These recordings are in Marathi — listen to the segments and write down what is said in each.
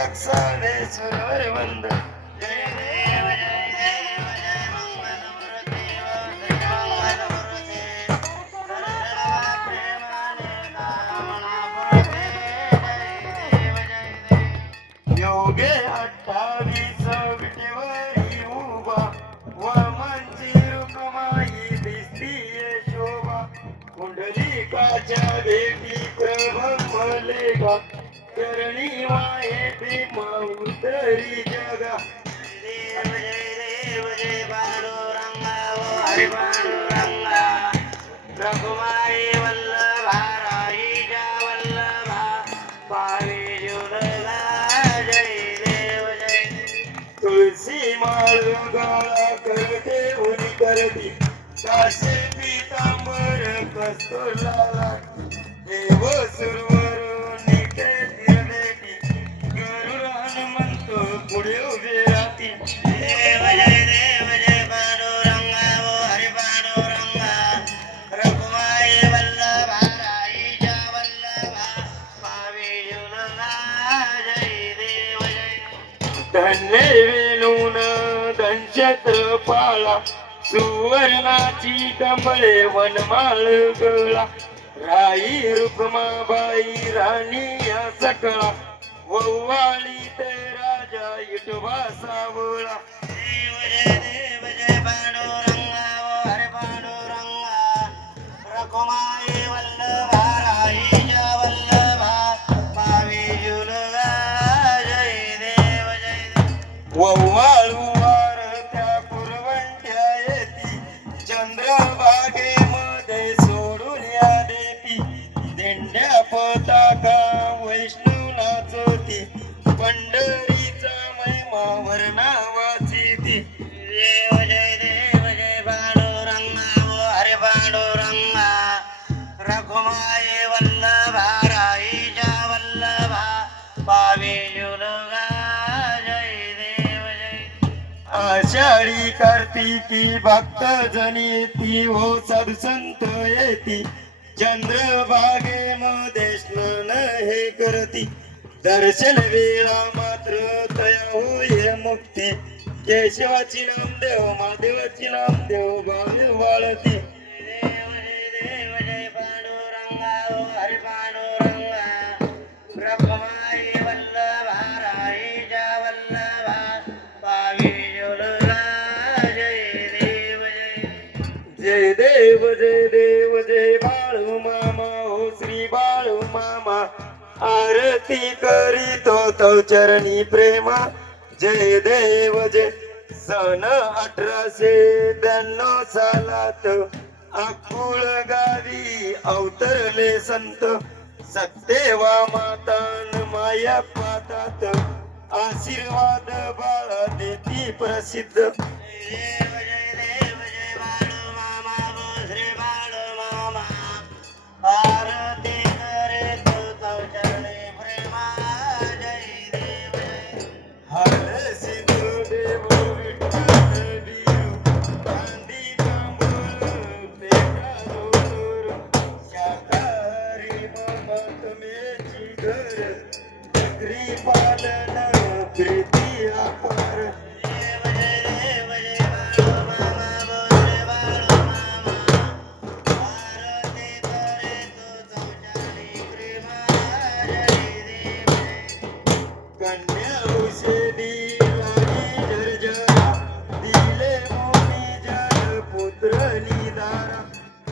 निर्वादे वंद जय देव जय देव जय मंगल मूर्ती श्री मंगल प्रेमाने कामना जय देव जय देव योगे अठ्ठावीस विटेवरी उभा दिसतीये शोभा कुंडलिकाच्या करणी माये भीमा उतरी जगा. देव जय देव जय पांडुरंगा ओ हरी पांडुरंगा रघुमाई वल्लभा राहीच्या वल्लभा पावी जुलगा जय देव जय. तुळशी माळ गाळा करते उनी करती. काशे पीतांबर कस्तुरला देव सुरवर म्हणतो जय देव जय धन्य वेणून धनक्षत्र पाळा सुवर्णाची कमळे वनमाळ गळा. राई रुक्माबाई राणी या सकळा वव्वाळी ते राजा इटवा सावळा देव जय देव जय पांडुरंगा हरे पांडुरंगा रघुमा करती कार्तिकी भक्त जनी ती हो साधू संत येती चंद्रभागेमध्ये स्नान हे करती. दर्शन वेळा मात्र तया होय मुक्ती. केशवाची नामदेव महादेवाची नामदेव भावे वाळती. आरती करीतो तो चरणी प्रेमा. जय देव जय. सन अठराशे ब्याण्णव सालात आकुळ गावी अवतरले संत. सत्तेवा मातान माया पातात. आशीर्वाद बाळा देती प्रसिद्ध.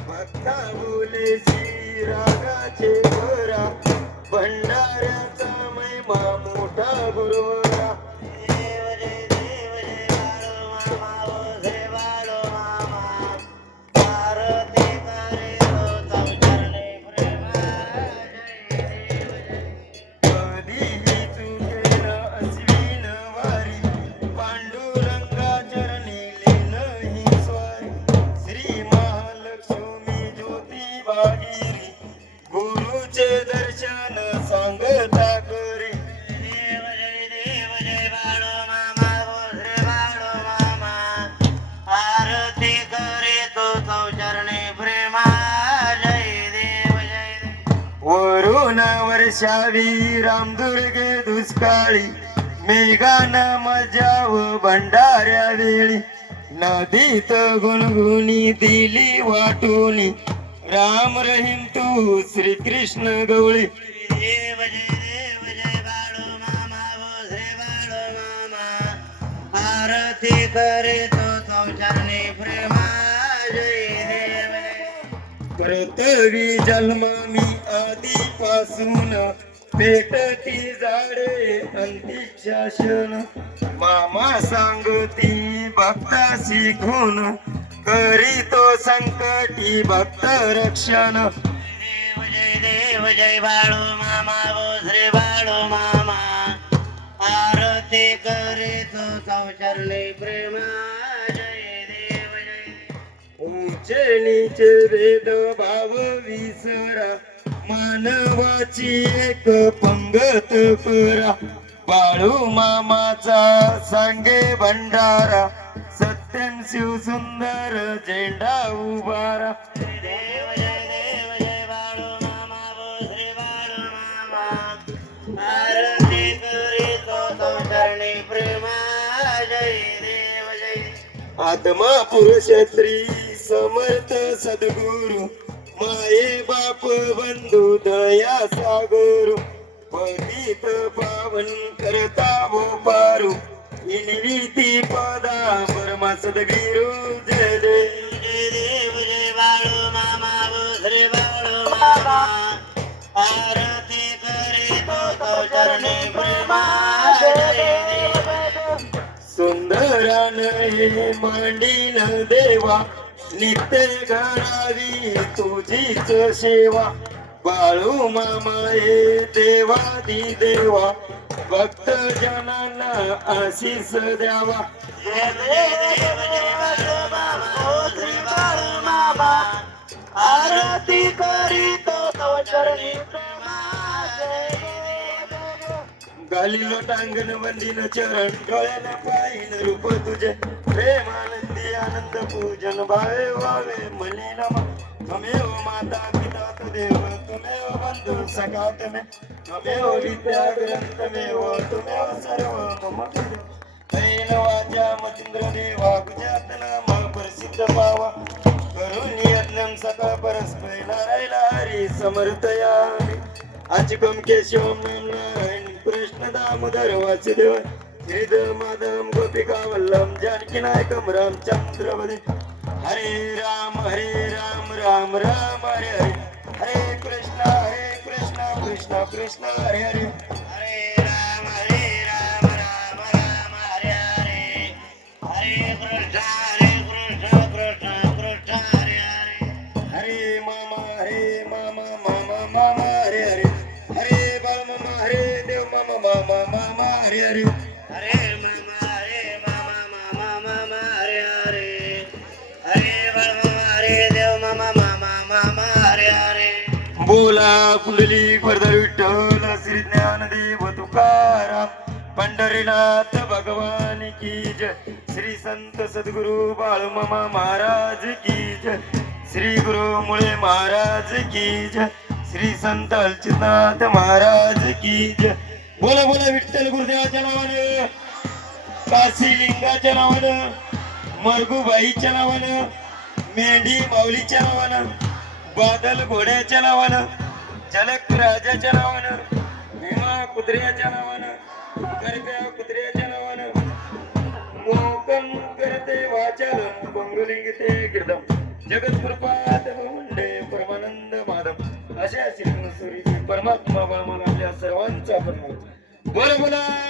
भक्ता बोले श्री रागाचे भंडाऱ्याचा महिमा मोठा गुरु शावी वर्षावी रामदुर्गे दुष्काळी. मेघान मजाव भंडाऱ्या वेळी नदीत गुणगुणी दिली वाटुनी. राम रहीम तू श्री कृष्ण गवळी. देव जय देव जय बाळो मामा बोल बाळो मामा. आरती करे तो जय जन्मानी मी आधीपासून पेटती झाडे अंतिशासन मामा सांगती भक्ता शिकून करीतो संकटी भक्त रक्षण. देव जय देव जय बाळू मामा बोधरे बाळू मामा. आरती करे तो चौचरणे प्रेमा. नीचे भेद भाव विसरा. मानवाची एक पंगत करा बाळू मामाचा सांगे भंडारा. सत्यन शिव सुंदर झेंडा उभारा. देव जय देव जय बाळो मामा बोधरे बाळो मामा आरती करे तो चौचरणे प्रेमा जय देव जय आत्मा पुरुष स्त्री समर्थ सद्गुरु माये बाप बंधू दया सागरू पवित पावन करता वो पारू इनविती पदा परमा सद्गुरु जय जय. देव जय बाळो मामा बोधरे बाळो मामा आरती करे तो तो चरणे प्रेमा जय देव सुंदरान हे मांडीन देवा नित्य घडावी तुझीच सेवा. बाळू मामा हे देवादी देवा. भक्त जनांना आशीष द्यावा. आरती करी तो तो चरणी प्रेमा जय देव गाली लोटांगण वंदिन चरण डोळ्याने पाहिन रूप तुझे. प्रेमानंदी आनंद पूजन भावे वावे मनी नम त्वमेव माता पिता देव त्वमेव बंधु सखा तमे त्वमेव विद्या ग्रंथमेव त्वमेव सर्व मम तैन वाचा मतींद्र देवा गुजात नाम प्रसिद्ध पावा। करुणी यज्ञम सका परस्मै नारायण हरी समर्थया अचकम केशव नारायण कृष्ण दामोदर वासुदेव। श्रीध माधवम गोपिका वल्लम जानकी नायकम रामचंद्र हरे राम हरे राम राम राम हरे हरे। हरे कृष्णा हरे कृष्णा कृष्ण कृष्णा हरे हरे। हरे राम हरे राम राम राम हरे हरे। हरे कृष्ण हरे कृष्णा कृष्ण कृष्ण हरे हरे। हरे मामा हरे मामा मामा मामा हरे हरे। हरे बाल मामा हरे देव मामा मामा मामा हरे हरे। बोला कुंडली वरदा विठ्ठल श्री ज्ञानदेव तुकाराम पंढरीनाथ भगवान की जय. श्री संत सद्गुरु बाळमामा महाराज की जय. श्री गुरु मुळे महाराज की जय. श्री संत अलचितनाथ महाराज की जय. बोला बोला विठ्ठल गुरुदेवाच्या नावानं काशी लिंगाच्या नावानं मरगुबाईच्या नावानं मेंढी माऊलीच्या नावानं. बादल घोड्याच्या नावानं जनक राजाच्या नावानं भीमा कुत्र्याच्या नावानं करप्या कुत्र्याच्या नावानं. मोकम करते वाचाल पंगुलिंगते गिरदम जगत्कृपात मुंडे परमानंद माधव अशा श्री परमात्मा बळमान आपल्या सर्वांचा परमात्मा बोल बोला.